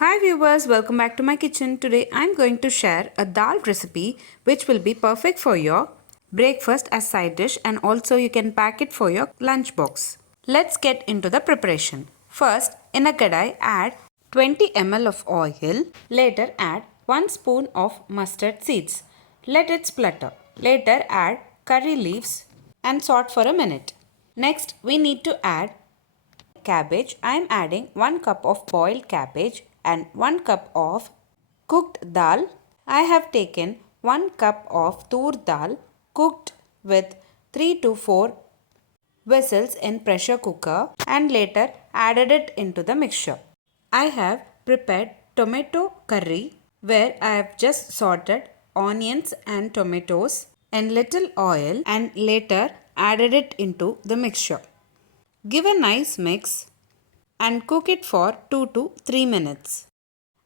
Hi viewers, welcome back to my kitchen. Today I am going to share a dal recipe which will be perfect for your breakfast as side dish, and also you can pack it for your lunchbox. Let's get into the preparation. First, in a kadai add 20 ml of oil. Later add 1 spoon of mustard seeds. Let it splutter. Later add curry leaves and saute for a minute. Next we need to add cabbage. I am adding 1 cup of boiled cabbage and 1 cup of cooked dal. I have taken 1 cup of tur dal cooked with 3 to 4 whistles in pressure cooker and later added it into the mixture. I have prepared tomato curry where I have just sorted onions and tomatoes in little oil and later added it into the mixture. Give a nice mix and cook it for 2 to 3 minutes.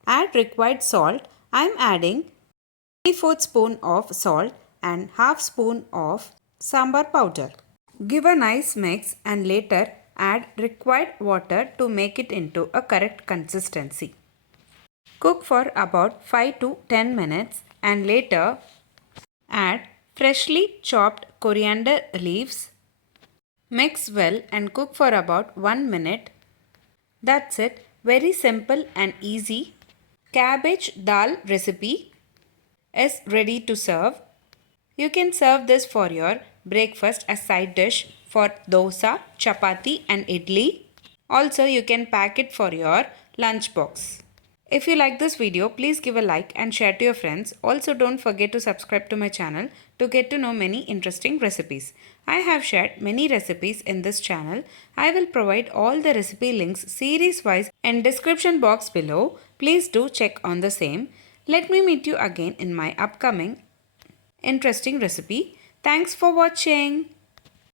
Add required salt. I am adding 3/4 spoon of salt and half spoon of sambar powder. Give a nice mix and later add required water to make it into a correct consistency. Cook for about 5 to 10 minutes and later add freshly chopped coriander leaves. Mix well and cook for about 1 minute. That's it. Very simple and easy. Cabbage dal recipe is ready to serve. You can serve this for your breakfast as side dish for dosa, chapathi and idli. Also, you can pack it for your lunchbox. If you like this video, please give a like and share to your friends. Also, don't forget to subscribe to my channel to get to know many interesting recipes. I have shared many recipes in this channel. I will provide all the recipe links series wise in description box below. Please do check on the same. Let me meet you again in my upcoming interesting recipe. Thanks for watching.